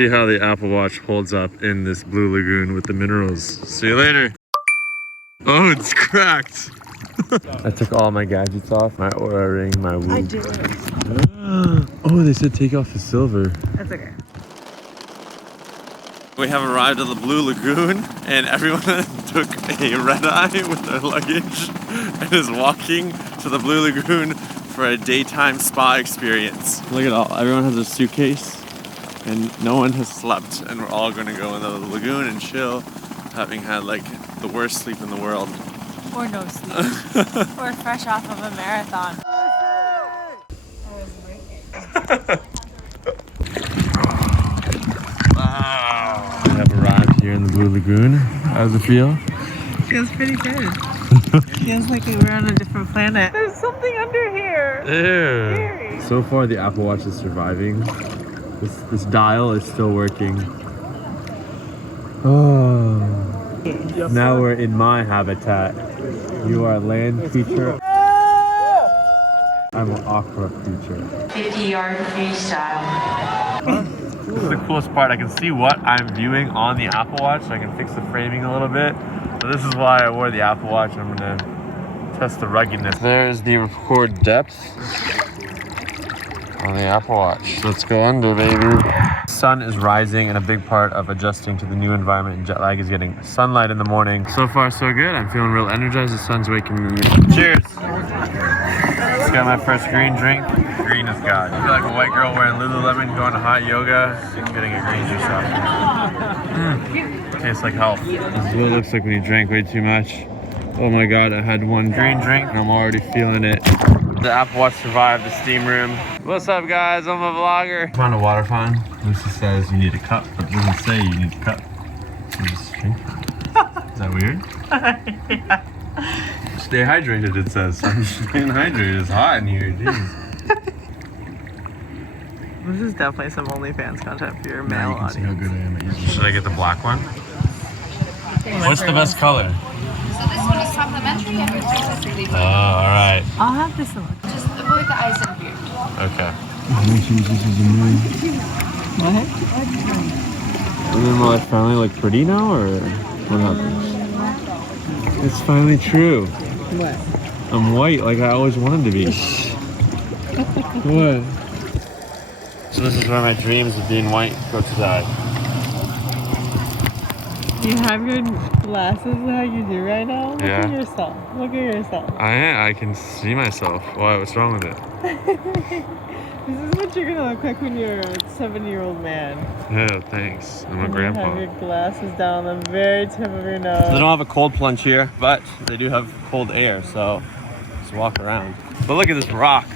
See how the Apple Watch holds up in this blue lagoon with the minerals. See you later. Oh, it's cracked. I took all my gadgets off, my Oura ring, my Whoop. I did. Oh, they said take off the silver. That's okay. We have arrived at the Blue Lagoon and everyone took a red eye with their luggage and is walking to the Blue Lagoon for a daytime spa experience. Look at all, everyone has a suitcase and no one has slept and we're all gonna go in the lagoon and chill, having had like the worst sleep in the world. Or no sleep. Or fresh off of a marathon. Wow. We have arrived here in the Blue Lagoon. How does it feel? Feels pretty good. Feels like we're on a different planet. There's something under here. Ew. Scary. So far the Apple Watch is surviving. This dial is still working. Oh. Now we're in my habitat. You are a land creature. I'm an aqua creature. 50-yard freestyle. This is the coolest part. I can see what I'm viewing on the Apple Watch, so I can fix the framing a little bit. So this is why I wore the Apple Watch. I'm gonna test the ruggedness. There's the record depth on the Apple Watch. Let's go under, baby. Sun is rising, and a big part of adjusting to the new environment and jet lag is getting sunlight in the morning. So far, so good. I'm feeling real energized. The sun's waking me. Cheers. Just got my first green drink. Green is God. I feel like a white girl wearing Lululemon, going to hot yoga, and getting a green juice out. Tastes like health. This is what it looks like when you drank way too much. Oh my God, I had one green drink and I'm already feeling it. The Apple Watch survived the steam room. What's up, guys? I'm a vlogger. Found a water fountain. Lucy says you need a cup, but it doesn't say you need a cup. So just drink. Is that weird? Yeah. Stay hydrated, it says. I'm staying hydrated. It's hot in here, jeez. This is definitely some OnlyFans content for your male audience. See how good I am at using. Should I get the black one? What's the best color? So this one is complimentary and your price is really Oh, alright. I'll have this one. Just avoid the ice and beard. Okay. What? And then will I finally look pretty now, or what happens? It's finally true. What? I'm white like I always wanted to be. What? So this is where my dreams of being white go to die. You have your glasses how you do right now? Look Yeah. at yourself. Look at yourself. I can see myself. Why? What's wrong with it? This is what you're gonna look like when you're a 7-year-old man. Yeah, thanks. I'm a You grandpa. have your glasses down on the very tip of your nose. So they don't have a cold plunge here, but they do have cold air, so just walk around. But look at this rock.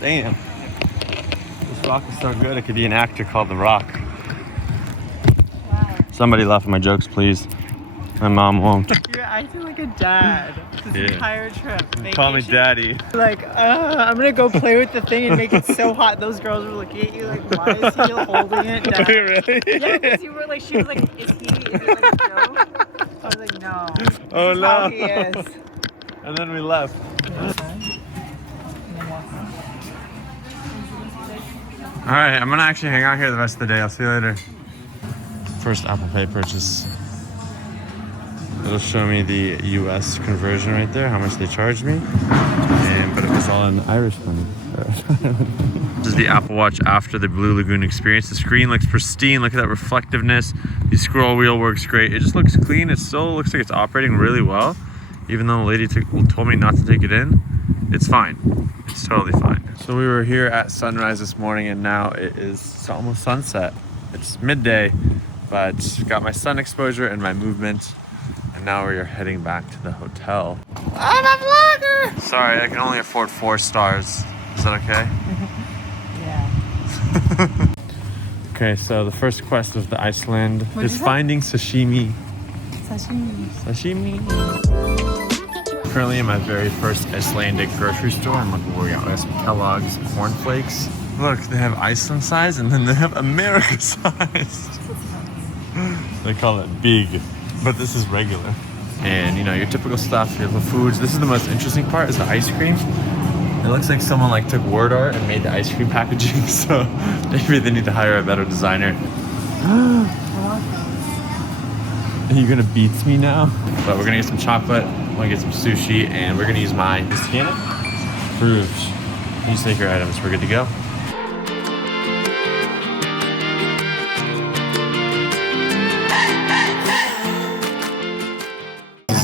Damn. This rock is so good, it could be an actor called The Rock. Wow. Somebody laugh at my jokes, please. My mom won't. You're acting like a dad this entire trip. Call me Vacation. daddy. Like, I'm gonna go play with the thing and make it so hot. Those girls were looking at you like, why is he holding it down? Really? Yeah, because you were like, she was like, is it like a joke? I was like, no. Oh This is no. how he is. And then we left. Alright, I'm gonna actually hang out here the rest of the day. I'll see you later. First Apple Pay purchase. It'll show me the US conversion right there, how much they charged me. But it was all in Irish money. This is the Apple Watch after the Blue Lagoon experience. The screen looks pristine. Look at that reflectiveness. The scroll wheel works great. It just looks clean. It still looks like it's operating really well. Even though the lady told me not to take it in, it's fine. It's totally fine. So we were here at sunrise this morning and now it's almost sunset. It's midday, but got my sun exposure and my movement. And now we're heading back to the hotel. I'm a vlogger! Sorry, I can only afford 4 stars. Is that okay? Yeah. Okay, so the first quest of the Iceland is finding sashimi. Sashimi. Currently in my very first Icelandic grocery store. I'm looking where we got some Kellogg's cornflakes. Look, they have Iceland size and then they have America size. They call it big, but this is regular. And you know, your typical stuff, your little foods. This is the most interesting part, is the ice cream. It looks like someone took word art and made the ice cream packaging, so maybe they need to hire a better designer. Are you gonna beat me now? But we're gonna get some chocolate, we're gonna get some sushi, and we're gonna use my scan it. Approved. You take your items, we're good to go.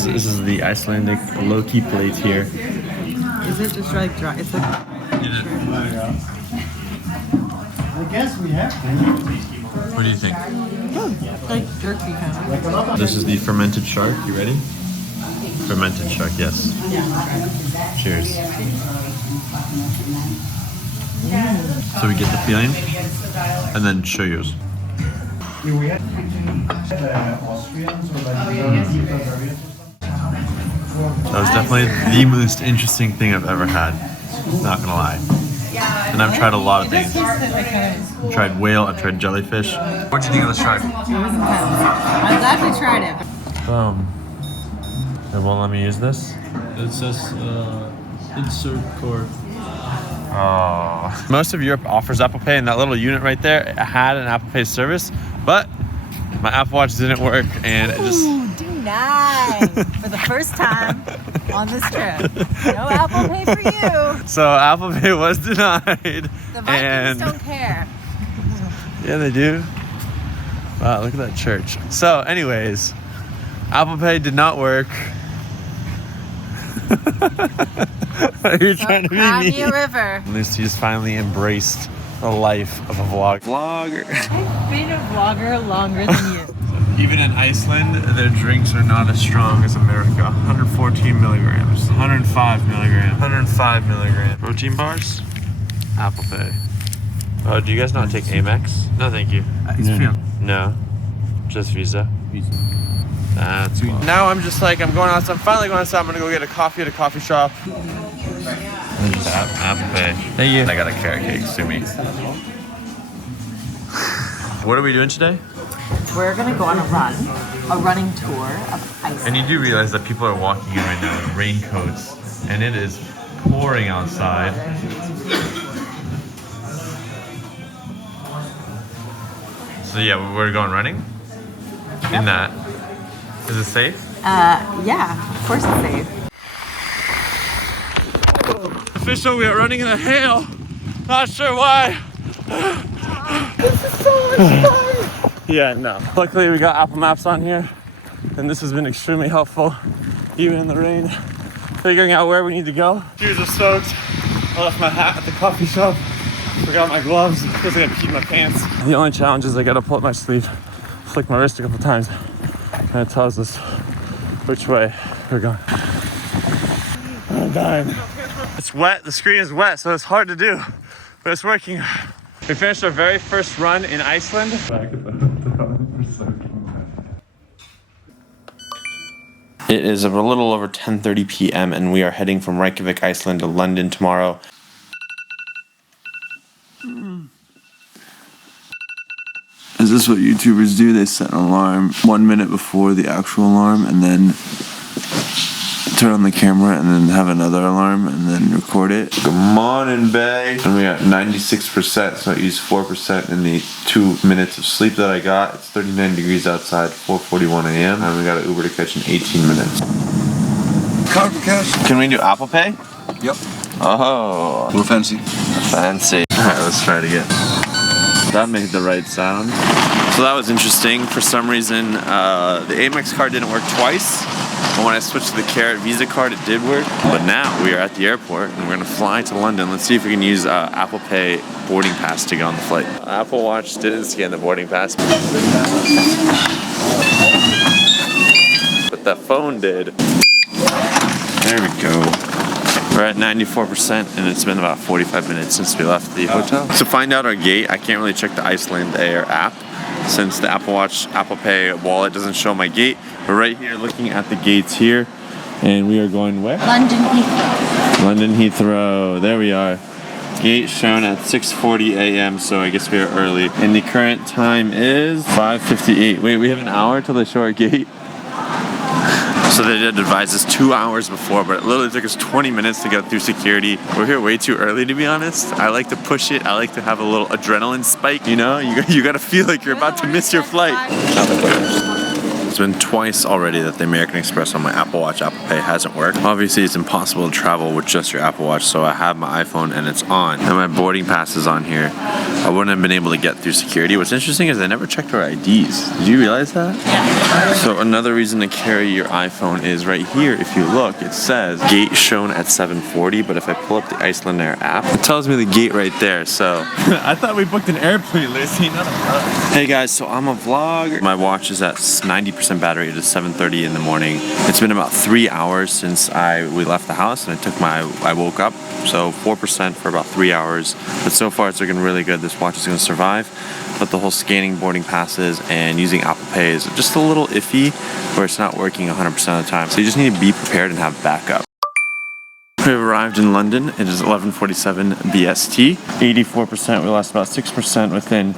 This is the Icelandic Loki plate here. Is it just like dry? It's like. I guess we have to. What do you think? Like jerky kind of. This is the fermented shark. You ready? Fermented shark, yes. Cheers. So we get the feeling, and then show yours. We had Austrians or like That was definitely the most interesting thing I've ever had. Not gonna lie. And I've tried a lot of things. I've tried whale, I've tried jellyfish. What do you think of the shark? It was intense. I'm glad we tried it. Boom. They won't let me use this? It says insert cord. Oh. Most of Europe offers Apple Pay, and that little unit right there had an Apple Pay service, but my Apple Watch didn't work, and it just... Ooh, denied for the first time on this trip. No Apple Pay for you. So Apple Pay was denied. The Vikings don't care. Yeah, they do. Wow, look at that church. So anyways, Apple Pay did not work. Are you trying to be Cry me a mean? river. Lucy's finally embraced the life of a vlogger. I've been a vlogger longer than you. Even in Iceland, their drinks are not as strong as America. 114 milligrams, 105 milligrams, 105 milligrams. Protein bars, Apple Pay. Oh, do you guys not take Amex? No, thank you. No, just Visa. That's cool. Now I'm just like, I'm going outside. I'm finally going outside. I'm gonna go get a coffee at a coffee shop. Apple Pay. Thank you. I got a carrot cake. Sue me. What are we doing today? We're gonna go on a running tour of Iceland. And you do realize that people are walking in right now in raincoats, and it is pouring outside. So yeah, we're going running? In that. Is it safe? Yeah, of course it's safe. Official, we are running in the hail. Not sure why. This is so much fun. Yeah, no. Luckily, we got Apple Maps on here, and this has been extremely helpful, even in the rain, figuring out where we need to go. Shoes are soaked. I left my hat at the coffee shop. Forgot my gloves. Feels like I peed my pants. The only challenge is I gotta pull up my sleeve, flick my wrist a couple times, and it tells us which way we're going. I'm dying. It's wet. The screen is wet, so it's hard to do, but it's working. We finished our very first run in Iceland. Back at the hotel for soaking wet. It is a little over 10:30 p.m. and we are heading from Reykjavik, Iceland to London tomorrow. Is this what YouTubers do? They set an alarm 1 minute before the actual alarm and then turn on the camera and then have another alarm and then record it. Good morning, babe. And we are at 96%, so I used 4% in the 2 minutes of sleep that I got. It's 39 degrees outside, 4:41 a.m. And we got an Uber to catch in 18 minutes. Card for cash? Can we do Apple Pay? Yep. Oh, A little fancy. fancy. Alright, let's try it again. That made the right sound. So that was interesting. For some reason, the Amex card didn't work twice. And when I switched to the Carrot Visa card, it did work. But now we are at the airport and we're gonna fly to London. Let's see if we can use Apple Pay boarding pass to get on the flight. Apple Watch didn't scan the boarding pass, but that phone did. There we go. We're at 94% and it's been about 45 minutes since we left the hotel. To find out our gate, I can't really check the Iceland Air app since the Apple Watch, Apple Pay wallet doesn't show my gate. We're right here looking at the gates here and we are going where? London Heathrow. London Heathrow, there we are. Gate shown at 6:40 a.m. so I guess we are early. And the current time is 5:58. Wait, we have an hour till they show our gate? So they did advise us 2 hours before, but it literally took us 20 minutes to get through security. We're here way too early, to be honest. I like to push it. I like to have a little adrenaline spike, you know? You gotta feel like you're about to miss your flight. It's been twice already that the American Express on my Apple Watch Apple Pay hasn't worked. Obviously, it's impossible to travel with just your Apple Watch, so I have my iPhone and it's on. And my boarding pass is on here. I wouldn't have been able to get through security. What's interesting is they never checked our IDs. Did you realize that? Yeah. So another reason to carry your iPhone is right here. If you look, it says gate shown at 7:40, but if I pull up the Iceland Air app, it tells me the gate right there, so. I thought we booked an airplane, Lucy, not a bus. Hey guys, so I'm a vlog. My watch is at 90% battery. It is 7:30 in the morning. It's been about 3 hours since we left the house, and I woke up, so 4% for about 3 hours. But so far it's looking really good. This watch is going to survive. But the whole scanning boarding passes and using Apple Pay is just a little iffy, where it's not working 100% of the time. So you just need to be prepared and have backup. We have arrived in London. It is 11:47 BST. 84%. We lost about 6% within